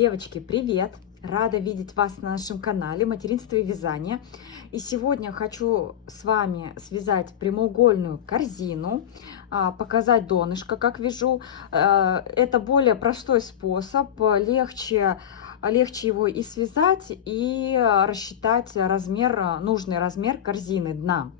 Девочки, привет! Рада видеть вас на нашем канале «Материнство и вязание». И сегодня хочу с вами связать прямоугольную корзину, показать донышко, как вяжу. Это более простой способ, легче его и связать, и рассчитать нужный размер корзины дна.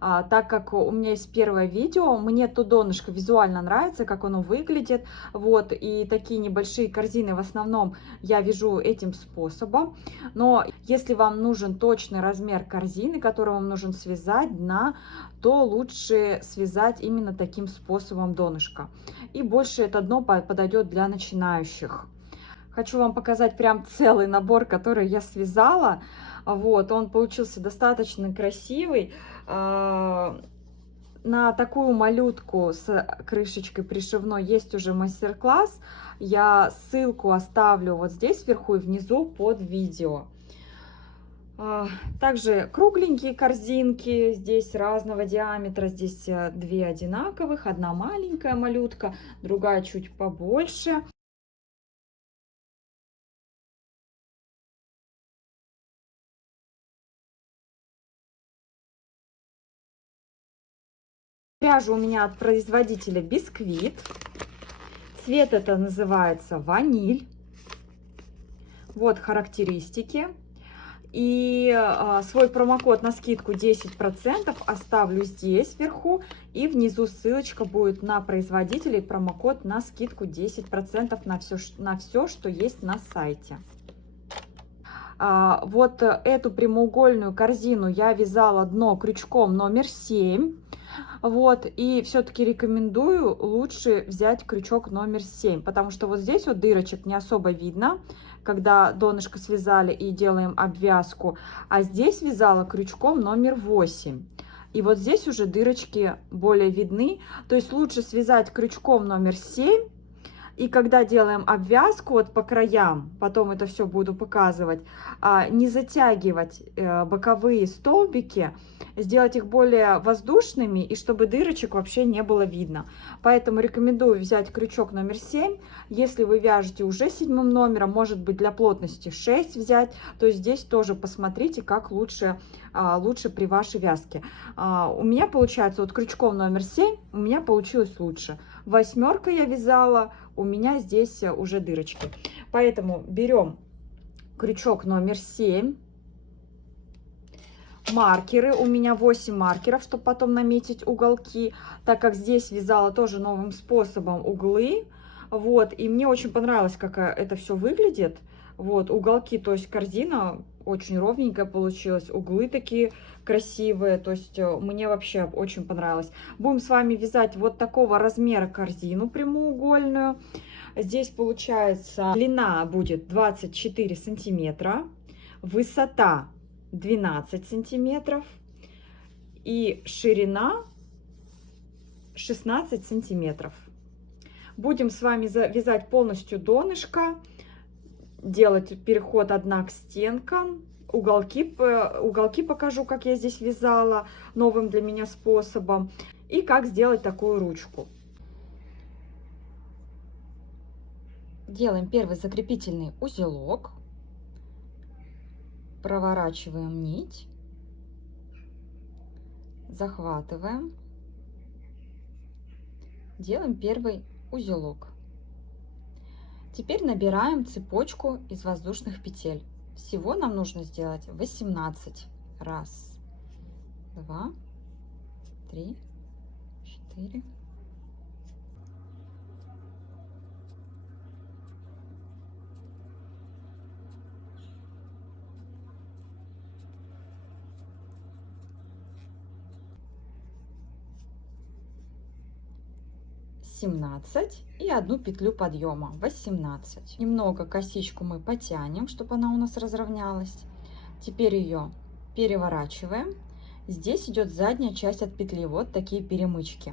Так как у меня есть первое видео, мне то донышко визуально нравится, как оно выглядит, вот, и такие небольшие корзины в основном я вяжу этим способом, но если вам нужен точный размер корзины, который вам нужен связать дна, то лучше связать именно таким способом донышко, и больше это дно подойдет для начинающих. Хочу вам показать прям целый набор, который я связала. Вот, он получился достаточно красивый. На такую малютку с крышечкой пришивной есть уже мастер-класс. Я ссылку оставлю вот здесь вверху и внизу под видео. Также кругленькие корзинки, здесь разного диаметра, здесь две одинаковых, одна маленькая малютка, другая чуть побольше. Пряжа у меня от производителя Бисквит. Цвет это называется ваниль. Вот характеристики. И свой промокод на скидку 10% оставлю здесь вверху. И внизу ссылочка будет на производителей. Промокод на скидку 10% на все, что есть на сайте. Вот эту прямоугольную корзину я вязала дно крючком номер 7. Вот, и все-таки рекомендую лучше взять крючок номер 7, потому что вот здесь вот дырочек не особо видно, когда донышко связали и делаем обвязку, а здесь вязала крючком номер 8. И вот здесь уже дырочки более видны, то есть лучше связать крючком номер 7. И когда делаем обвязку вот по краям, потом это все буду показывать, не затягивать боковые столбики, сделать их более воздушными, и чтобы дырочек вообще не было видно. Поэтому рекомендую взять крючок номер 7. Если вы вяжете уже 7 номером, может быть для плотности 6 взять, то здесь тоже посмотрите, как лучше при вашей вязке. У меня получается вот крючком номер 7, у меня получилось лучше. Восьмерка я вязала, у меня здесь уже дырочки. Поэтому берем крючок номер 7. Маркеры. У меня 8 маркеров, чтобы потом наметить уголки. Так как здесь вязала тоже новым способом углы. Вот. И мне очень понравилось, как это все выглядит. Вот. Уголки, то есть корзина очень ровненькая получилась. Углы такие красивые. То есть мне вообще очень понравилось. Будем с вами вязать вот такого размера корзину прямоугольную. Здесь получается длина будет 24 сантиметра, высота 12 сантиметров и ширина 16 сантиметров. Будем с вами вязать полностью донышко, делать переход одна к стенкам. Уголки покажу, как я здесь вязала новым для меня способом, и как сделать такую ручку. Делаем первый закрепительный узелок, проворачиваем нить, захватываем, делаем первый узелок. Теперь набираем цепочку из воздушных петель. Всего нам нужно сделать 18. Раз, два, три, 4. 17 и одну петлю подъема 18. Немного косичку мы потянем, чтобы она у нас разровнялась. Теперь ее переворачиваем. Здесь идет задняя часть от петли, вот такие перемычки.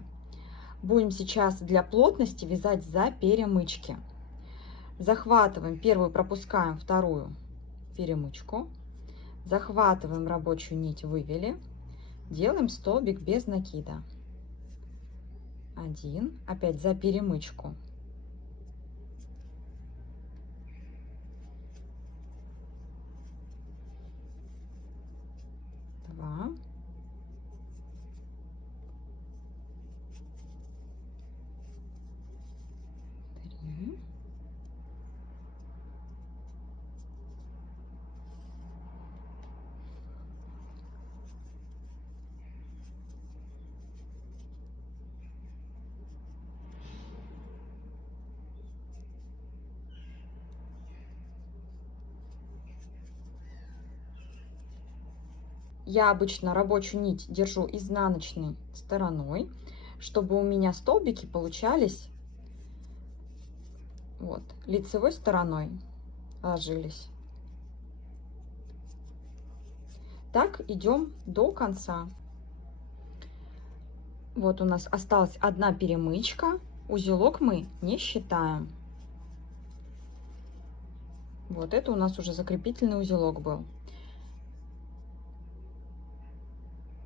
Будем сейчас для плотности вязать за перемычки. Захватываем первую, пропускаем вторую перемычку, захватываем рабочую нить, вывели, делаем столбик без накида. 1, опять за перемычку, 2, 3. Я обычно рабочую нить держу изнаночной стороной, чтобы у меня столбики получались вот лицевой стороной, ложились. Так идем до конца. Вот у нас осталась одна перемычка, узелок мы не считаем. Вот это у нас уже закрепительный узелок был.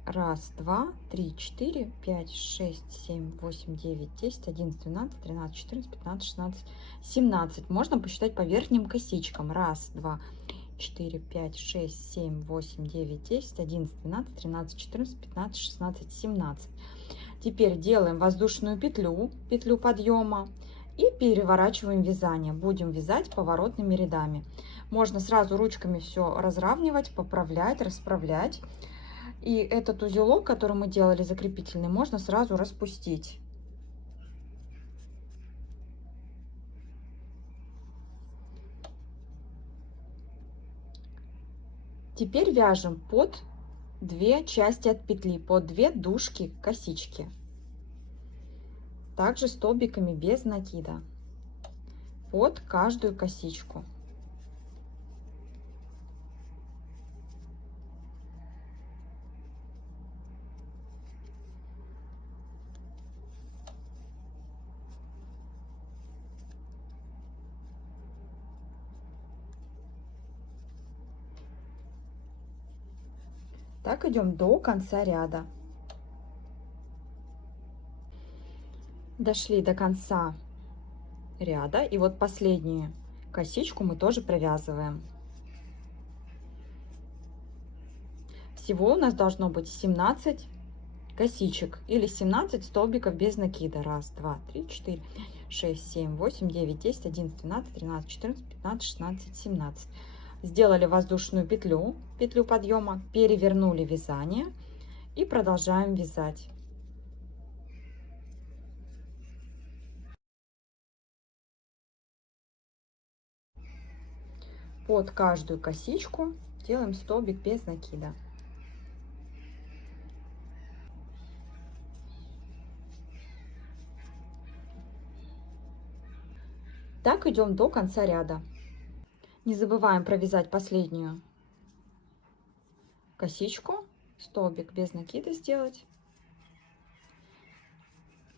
1, 2, 3, 4, 5, 6, 7, 8, 9, 10, 11, 12, 13, 14, 15, 16, 17. Можно посчитать по верхним косичкам. 1, 2, 4, 5, 6, 7, 8, 9, 10, 11, 12, 13, 14, 15, 16, 17. Теперь делаем воздушную петлю, петлю подъема и переворачиваем вязание. Будем вязать поворотными рядами. Можно сразу ручками все разравнивать, поправлять, расправлять. И этот узелок, который мы делали закрепительный, можно сразу распустить. Теперь вяжем под 2 части от петли, под 2 дужки косички. Также столбиками без накида под каждую косичку. Так идем до конца ряда. Дошли до конца ряда, и вот последнюю косичку мы тоже провязываем. Всего у нас должно быть 17 косичек или 17 столбиков без накида. 1, 2, 3, 4, 6, 7, 8, 9, 10, 11, 12, 13, 14, 15, 16, 17. Сделали воздушную петлю, петлю подъема, перевернули вязание и продолжаем вязать. Под каждую косичку делаем столбик без накида. Так идем до конца ряда. Не забываем провязать последнюю косичку, столбик без накида сделать.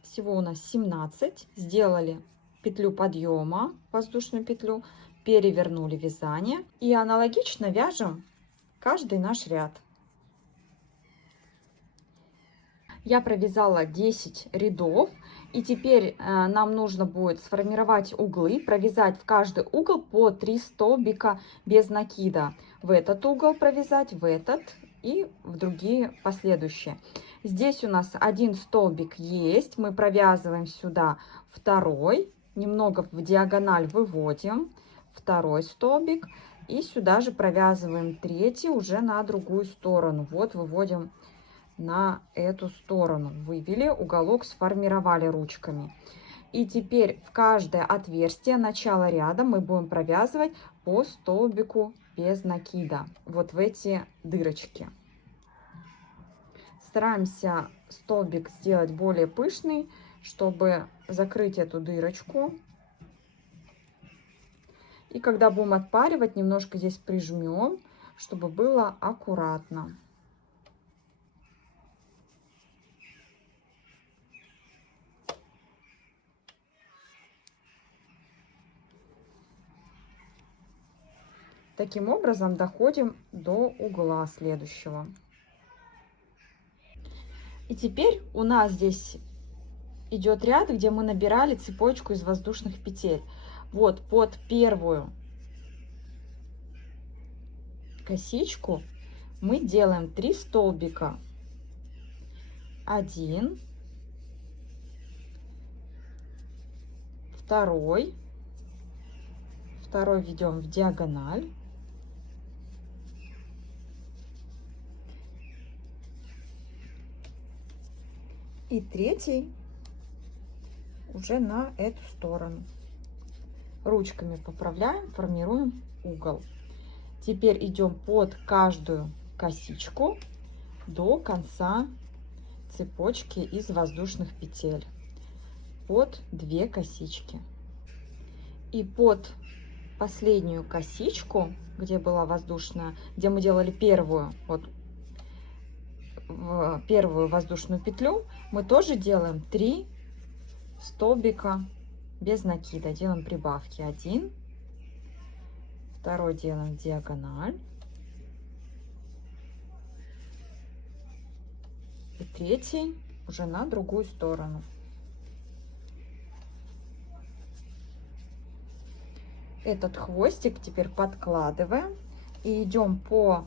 Всего у нас 17. Сделали петлю подъема, воздушную петлю, перевернули вязание и аналогично вяжем каждый наш ряд. Я провязала 10 рядов, и теперь нам нужно будет сформировать углы, провязать в каждый угол по 3 столбика без накида. В этот угол провязать, в этот и в другие последующие. Здесь у нас один столбик есть, мы провязываем сюда второй, немного в диагональ выводим, второй столбик, и сюда же провязываем третий уже на другую сторону. Вот выводим на эту сторону, вывели, уголок сформировали ручками. И теперь в каждое отверстие начала ряда мы будем провязывать по столбику без накида, вот в эти дырочки. Стараемся столбик сделать более пышный, чтобы закрыть эту дырочку. И когда будем отпаривать, немножко здесь прижмем, чтобы было аккуратно. Таким образом доходим до угла следующего. И теперь у нас здесь идет ряд, где мы набирали цепочку из воздушных петель. Вот под первую косичку мы делаем 3 столбика. 1, второй ведем в диагональ, и третий уже на эту сторону. Ручками поправляем, формируем угол. Теперь идем под каждую косичку до конца цепочки из воздушных петель, под 2 косички. И под последнюю косичку, где была воздушная, где мы делали первую, вот в первую воздушную петлю, мы тоже делаем 3 столбика без накида, делаем прибавки. 1, второй делаем диагональ, и третий уже на другую сторону. Этот хвостик теперь подкладываем и идем по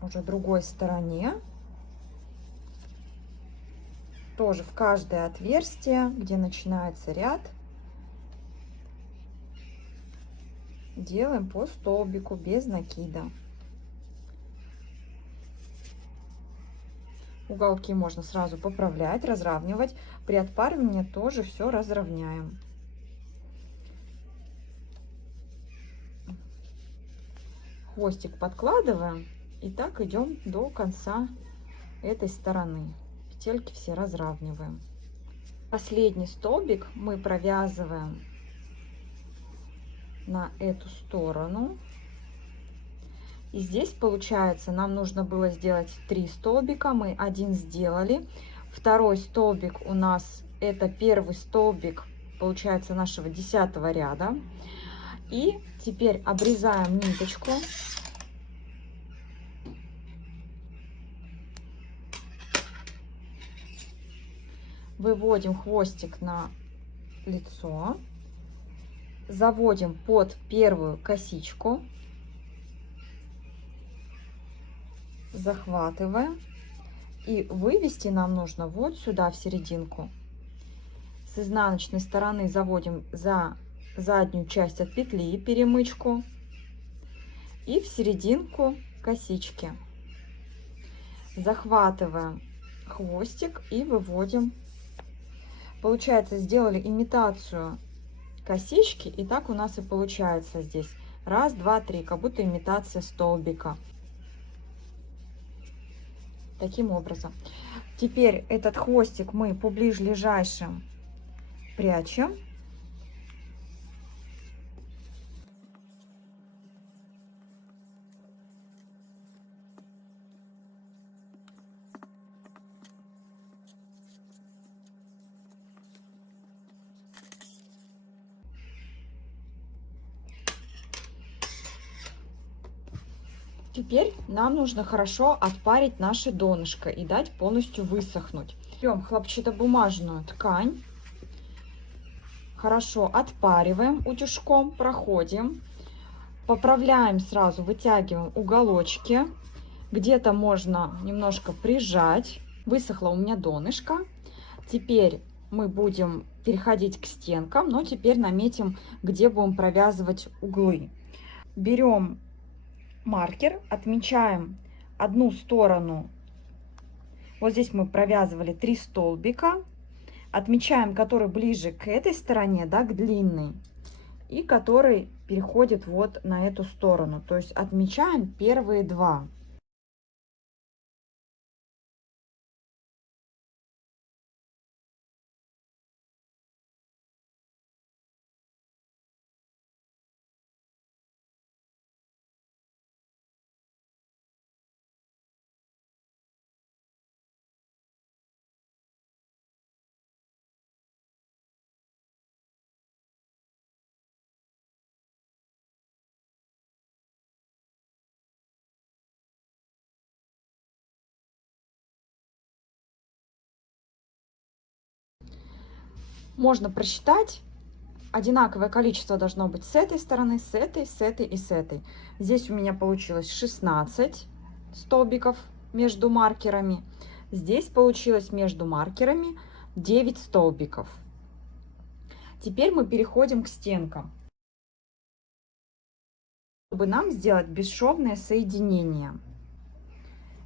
уже другой стороне, тоже в каждое отверстие, где начинается ряд, делаем по столбику без накида. Уголки можно сразу поправлять, разравнивать. При отпаривании тоже все разровняем. Хвостик подкладываем и так идем до конца этой стороны. Петельки все разравниваем. Последний столбик мы провязываем на эту сторону. И здесь получается, нам нужно было сделать 3 столбика, мы 1 сделали. Второй столбик у нас это первый столбик, получается, нашего 10-го ряда. И теперь обрезаем ниточку. Выводим хвостик на лицо. Заводим под первую косичку. Захватываем. И вывести нам нужно вот сюда, в серединку. С изнаночной стороны заводим за заднюю часть от петли перемычку. И в серединку косички. Захватываем хвостик и выводим. Получается, сделали имитацию косички, и так у нас и получается здесь. 1, 2, 3, как будто имитация столбика. Таким образом. Теперь этот хвостик мы по ближайшим прячем. Теперь нам нужно хорошо отпарить наше донышко и дать полностью высохнуть. Берем хлопчатобумажную ткань, хорошо отпариваем утюжком, проходим, поправляем сразу, вытягиваем уголочки, где-то можно немножко прижать. Высохло у меня донышко. Теперь мы будем переходить к стенкам, но теперь наметим, где будем провязывать углы. Берем маркер, отмечаем одну сторону. Вот здесь мы провязывали 3 столбика. Отмечаем, который ближе к этой стороне, да, к длинной, и который переходит вот на эту сторону. То есть отмечаем первые 2. Можно просчитать одинаковое количество должно быть с этой стороны, с этой, с этой и с этой. Здесь у меня получилось 16 столбиков между маркерами. Здесь получилось между маркерами 9 столбиков. Теперь мы переходим к стенкам, чтобы нам сделать бесшовное соединение.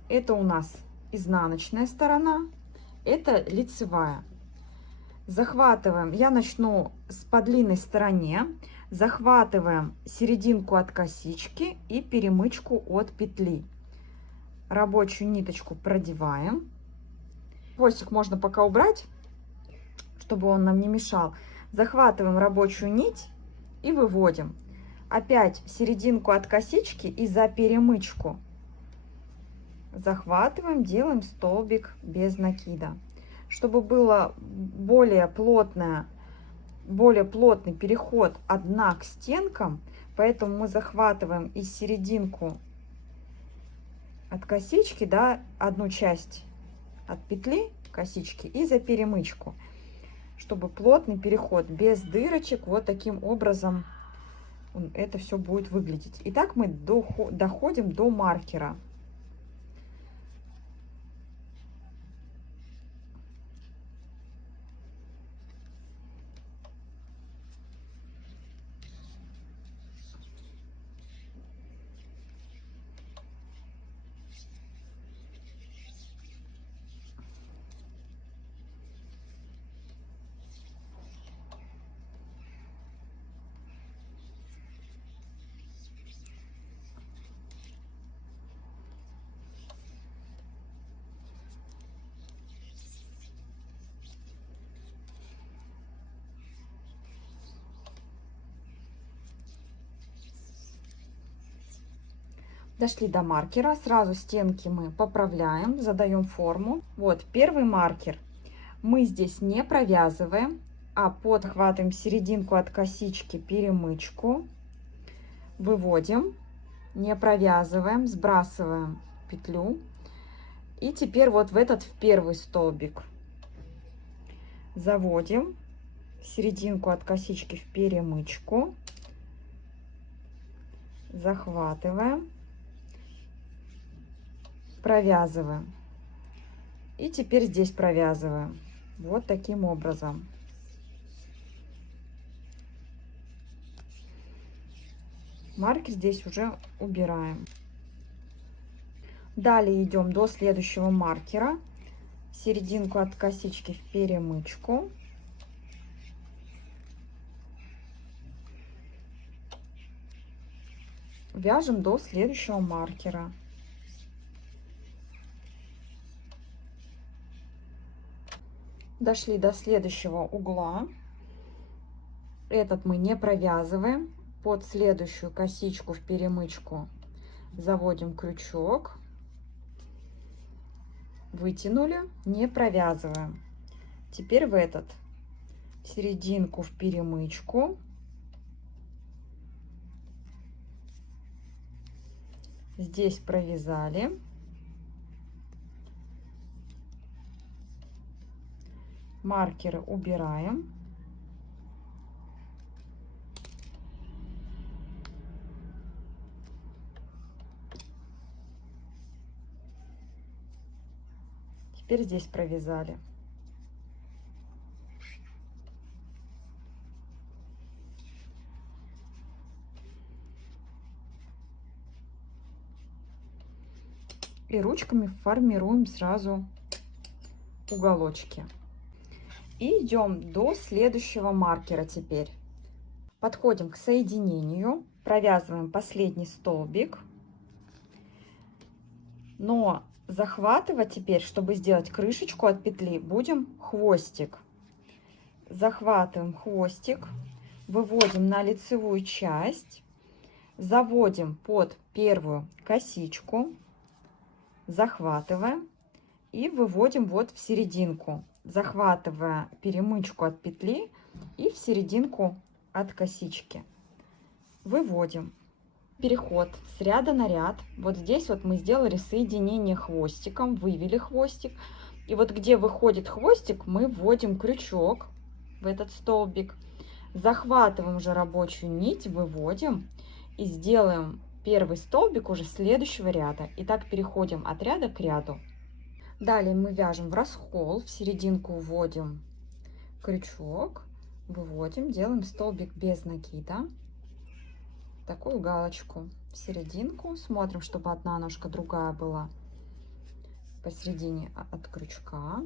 Это у нас изнаночная сторона, это лицевая. Захватываем, я начну по длинной стороне, захватываем серединку от косички и перемычку от петли. Рабочую ниточку продеваем. Хвостик можно пока убрать, чтобы он нам не мешал. Захватываем рабочую нить и выводим. Опять серединку от косички и за перемычку захватываем, делаем столбик без накида. Чтобы было более плотный переход от дна к стенкам, поэтому мы захватываем и серединку от косички, да, одну часть от петли косички и за перемычку, чтобы плотный переход без дырочек, вот таким образом это все будет выглядеть. И так мы доходим до маркера. Дошли до маркера, сразу стенки мы поправляем, задаем форму. Вот первый маркер мы здесь не провязываем, а подхватываем серединку от косички, перемычку, выводим, не провязываем, сбрасываем петлю. И теперь вот в этот в первый столбик заводим серединку от косички в перемычку, захватываем, провязываем. И теперь здесь провязываем. Вот таким образом. Маркер здесь уже убираем. Далее идем до следующего маркера. Серединку от косички в перемычку. Вяжем до следующего маркера. Дошли до следующего угла. Этот мы не провязываем. Под следующую косичку в перемычку заводим крючок. Вытянули, не провязываем. Теперь в этот серединку в перемычку. Здесь провязали. Маркеры убираем. Теперь здесь провязали. И ручками формируем сразу уголочки. И идем до следующего маркера теперь. Подходим к соединению, провязываем последний столбик. Но захватывать теперь, чтобы сделать крышечку от петли, будем хвостик. Захватываем хвостик, выводим на лицевую часть, заводим под первую косичку, захватываем и выводим вот в серединку, захватывая перемычку от петли и в серединку от косички. Выводим. Переход с ряда на ряд. Вот здесь вот мы сделали соединение хвостиком, вывели хвостик. И вот где выходит хвостик, мы вводим крючок в этот столбик. Захватываем уже рабочую нить, выводим и сделаем первый столбик уже следующего ряда. И так переходим от ряда к ряду. Далее мы вяжем в раскол, в серединку вводим крючок, выводим, делаем столбик без накида, такую галочку в серединку, смотрим, чтобы одна ножка другая была посередине от крючка.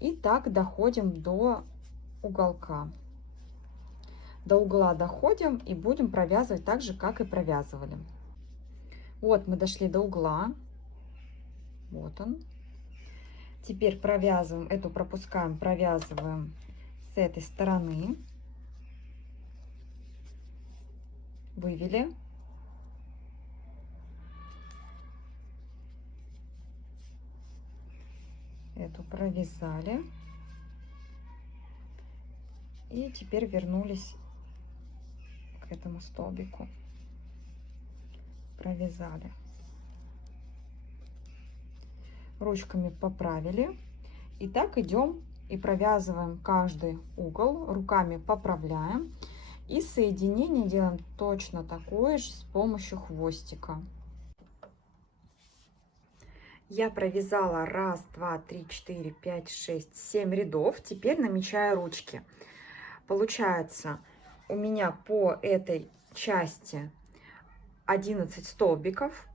И так доходим до уголка. До угла доходим и будем провязывать так же, как и провязывали. Вот мы дошли до угла. Вот он. Теперь провязываем, эту пропускаем, провязываем с этой стороны. Вывели. Эту провязали. И теперь вернулись к этому столбику. Провязали. Ручками поправили. И так идем и провязываем каждый угол, руками поправляем. И соединение делаем точно такое же с помощью хвостика. Я провязала 1, 2, 3, 4, 5, 6, 7 рядов. Теперь намечаю ручки. Получается, у меня по этой части 11 столбиков.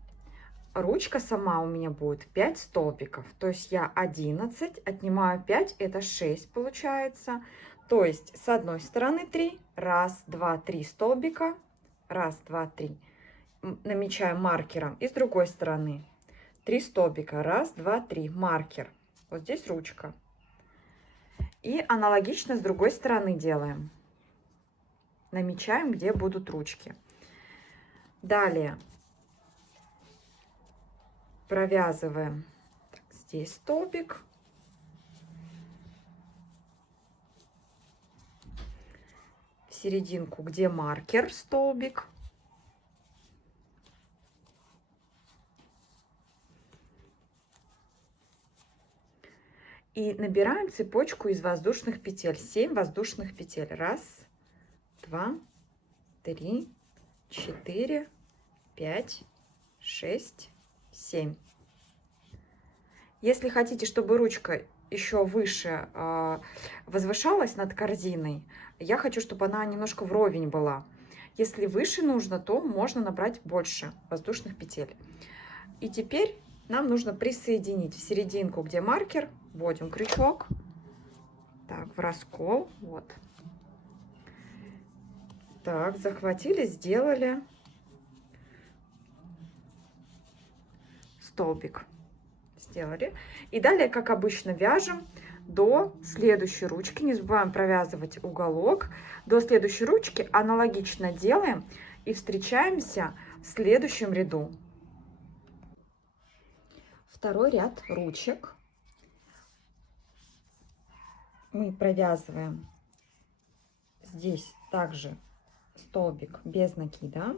Ручка сама у меня будет 5 столбиков. То есть я 11 отнимаю 5, это 6 получается. То есть с одной стороны 3, 1, 2, 3 столбика, 1, 2, 3. Намечаю маркером. И с другой стороны 3 столбика, 1, 2, 3, маркер. Вот здесь ручка. И аналогично с другой стороны делаем. Намечаем, где будут ручки. Далее провязываем здесь столбик. В серединку, где маркер, столбик. И набираем цепочку из воздушных петель. 7 воздушных петель. 1, 2, 3, 4, 5, 6, 7. Если хотите, чтобы ручка еще выше возвышалась над корзиной, я хочу, чтобы она немножко вровень была. Если выше нужно, то можно набрать больше воздушных петель. И теперь нам нужно присоединить в серединку, где маркер, вводим крючок, так, в раскол, вот. Так, захватили, сделали столбик. Сделали. И далее, как обычно, вяжем до следующей ручки. Не забываем провязывать уголок. До следующей ручки аналогично делаем и встречаемся в следующем ряду. Второй ряд ручек. Мы провязываем здесь также столбик без накида.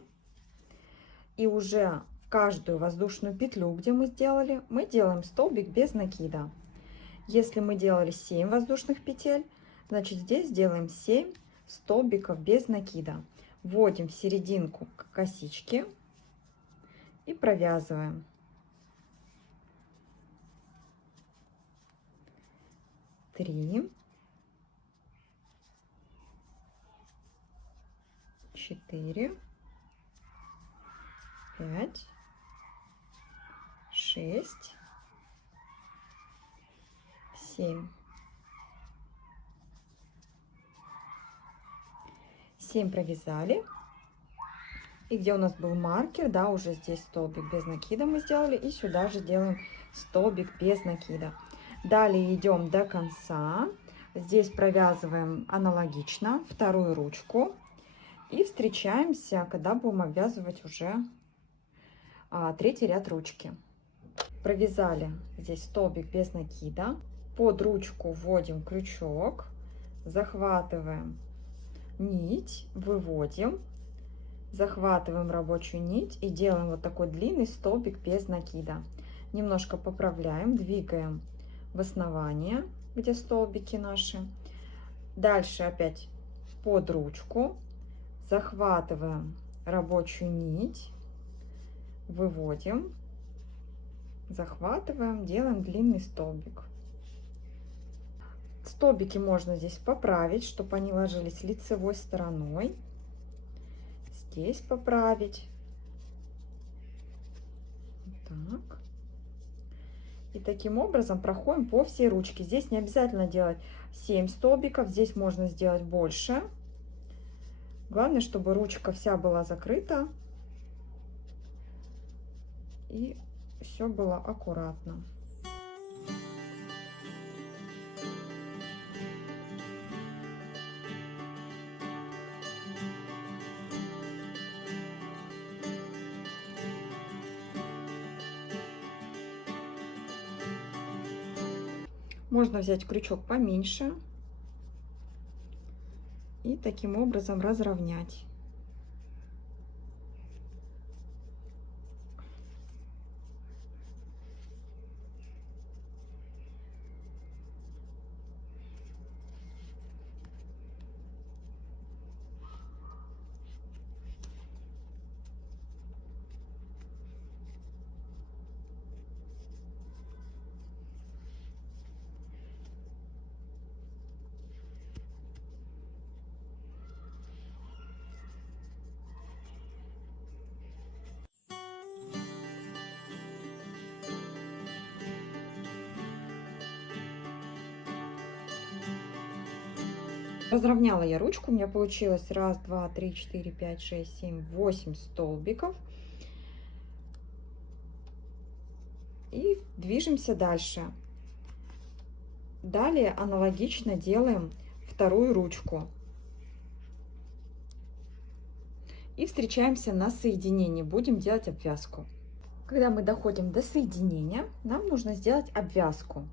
И уже в каждую воздушную петлю, где мы сделали, мы делаем столбик без накида. Если мы делали 7 воздушных петель, значит здесь делаем 7 столбиков без накида. Вводим в серединку косички и провязываем. 3, 4, 5, 6, 7. 7 провязали. И где у нас был маркер, да, уже здесь столбик без накида мы сделали. И сюда же делаем столбик без накида. Далее идем до конца. Здесь провязываем аналогично вторую ручку. И встречаемся, когда будем обвязывать уже третий ряд ручки. Провязали здесь столбик без накида. Под ручку вводим крючок. Захватываем нить, выводим. Захватываем рабочую нить и делаем вот такой длинный столбик без накида. Немножко поправляем, двигаем в основание, где столбики наши. Дальше опять под ручку захватываем рабочую нить, выводим, захватываем, делаем длинный столбик. Столбики можно здесь поправить, чтобы они ложились лицевой стороной. Здесь поправить. Так. И таким образом проходим по всей ручке. Здесь не обязательно делать 7 столбиков, здесь можно сделать больше. Главное, чтобы ручка вся была закрыта и все было аккуратно. Можно взять крючок поменьше и таким образом разровнять. Разровняла я ручку, у меня получилось 1, 2, 3, 4, 5, 6, 7, 8 столбиков. И движемся дальше. Далее аналогично делаем вторую ручку. И встречаемся на соединении, будем делать обвязку. Когда мы доходим до соединения, нам нужно сделать обвязку.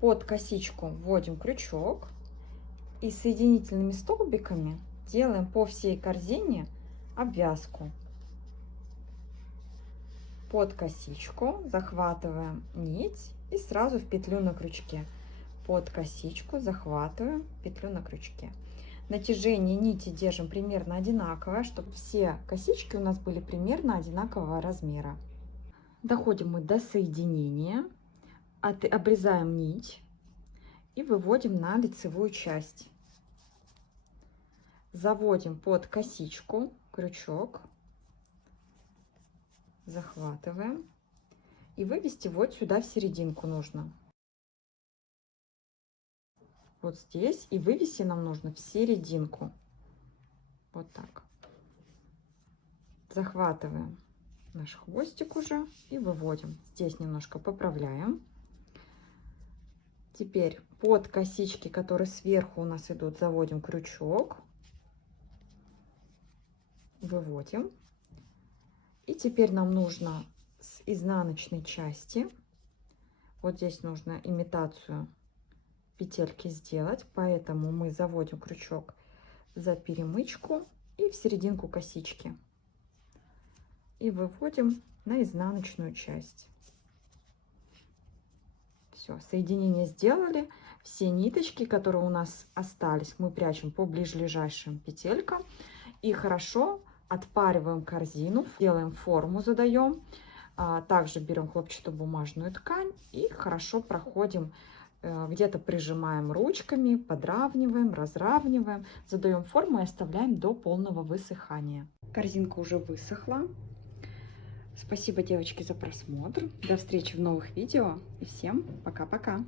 Под косичку вводим крючок. И соединительными столбиками делаем по всей корзине обвязку. Под косичку захватываем нить и сразу в петлю на крючке. Под косичку захватываем петлю на крючке. Натяжение нити держим примерно одинаковое, чтобы все косички у нас были примерно одинакового размера. Доходим мы до соединения, обрезаем нить и выводим на лицевую часть. Заводим под косичку крючок, захватываем и вывести вот сюда в серединку нужно. Вот здесь, и вывести нам нужно в серединку. Вот так. Захватываем наш хвостик уже и выводим. Здесь немножко поправляем. Теперь под косички, которые сверху у нас идут, заводим крючок, выводим. И теперь нам нужно с изнаночной части, вот здесь нужно имитацию петельки сделать, поэтому мы заводим крючок за перемычку и в серединку косички. И выводим на изнаночную часть. Все, соединение сделали. Все ниточки, которые у нас остались, мы прячем по ближайшим петелькам. И хорошо отпариваем корзину, делаем форму, задаем. Также берем хлопчатобумажную ткань и хорошо проходим, где-то прижимаем ручками, подравниваем, разравниваем, задаем форму и оставляем до полного высыхания. Корзинка уже высохла. Спасибо, девочки, за просмотр. До встречи в новых видео и всем пока-пока.